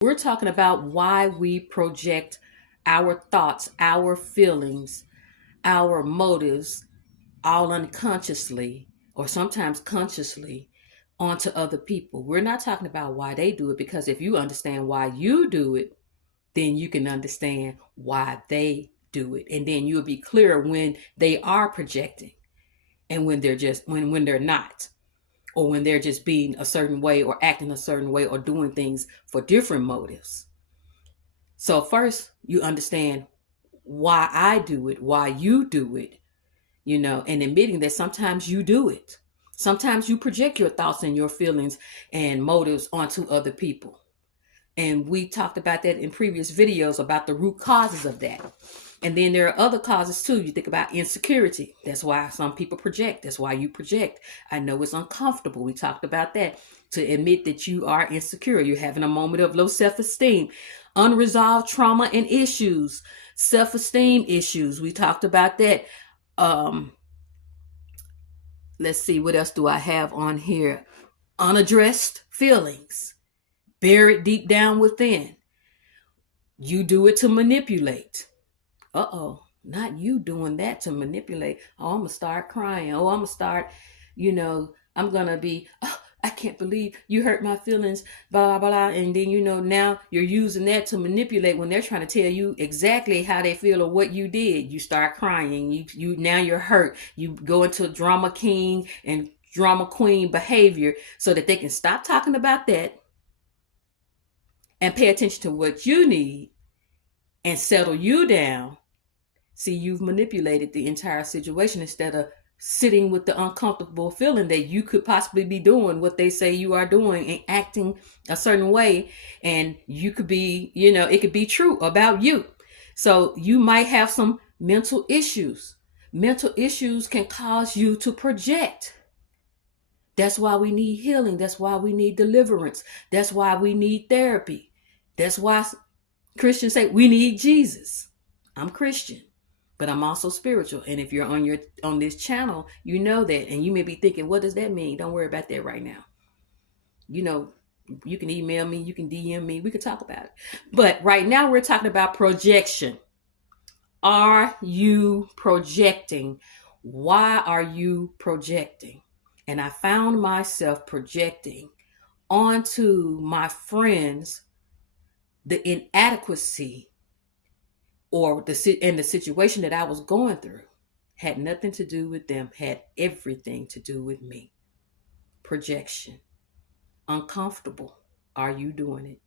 We're talking about why we project our thoughts, our feelings, our motives, all unconsciously or sometimes consciously onto other people. We're not talking about why they do it, because if you understand why you do it, then you can understand why they do it. And then you'll be clear when they are projecting and when they're just when they're not, or when they're just being a certain way or acting a certain way or doing things for different motives. So first you understand why I do it, why you do it, and admitting that sometimes you do it. Sometimes you project your thoughts and your feelings and motives onto other people. And we talked about that in previous videos about the root causes of that. And then there are other causes too. You think about insecurity. That's why some people project. That's why you project. I know it's uncomfortable. We talked about that. To admit that you are insecure. You're having a moment of low self-esteem, unresolved trauma and issues, self-esteem issues. We talked about that. Um, let's see, what else do I have on here? Unaddressed feelings, buried deep down within. You do it to manipulate. Not you doing that to manipulate. Oh, I'm gonna start crying. Oh, I'm gonna start, I'm gonna be, oh, I can't believe you hurt my feelings, blah, blah, blah. And then, now you're using that to manipulate when they're trying to tell you exactly how they feel or what you did. You start crying. Now you're hurt. You go into drama king and drama queen behavior so that they can stop talking about that and pay attention to what you need and settle you down. See, you've manipulated the entire situation instead of sitting with the uncomfortable feeling that you could possibly be doing what they say you are doing and acting a certain way. And you could be, it could be true about you. So you might have some mental issues. Mental issues can cause you to project. That's why we need healing. That's why we need deliverance. That's why we need therapy. That's why Christians say we need Jesus. I'm Christian, but I'm also spiritual. And if you're on this channel, you know that. And you may be thinking, what does that mean? Don't worry about that right now. You can email me, you can DM me, we can talk about it. But right now we're talking about projection. Are you projecting? Why are you projecting? And I found myself projecting onto my friends the inadequacy or the situation that I was going through. Had nothing to do with them, had everything to do with me. Projection. Uncomfortable. Are you doing it?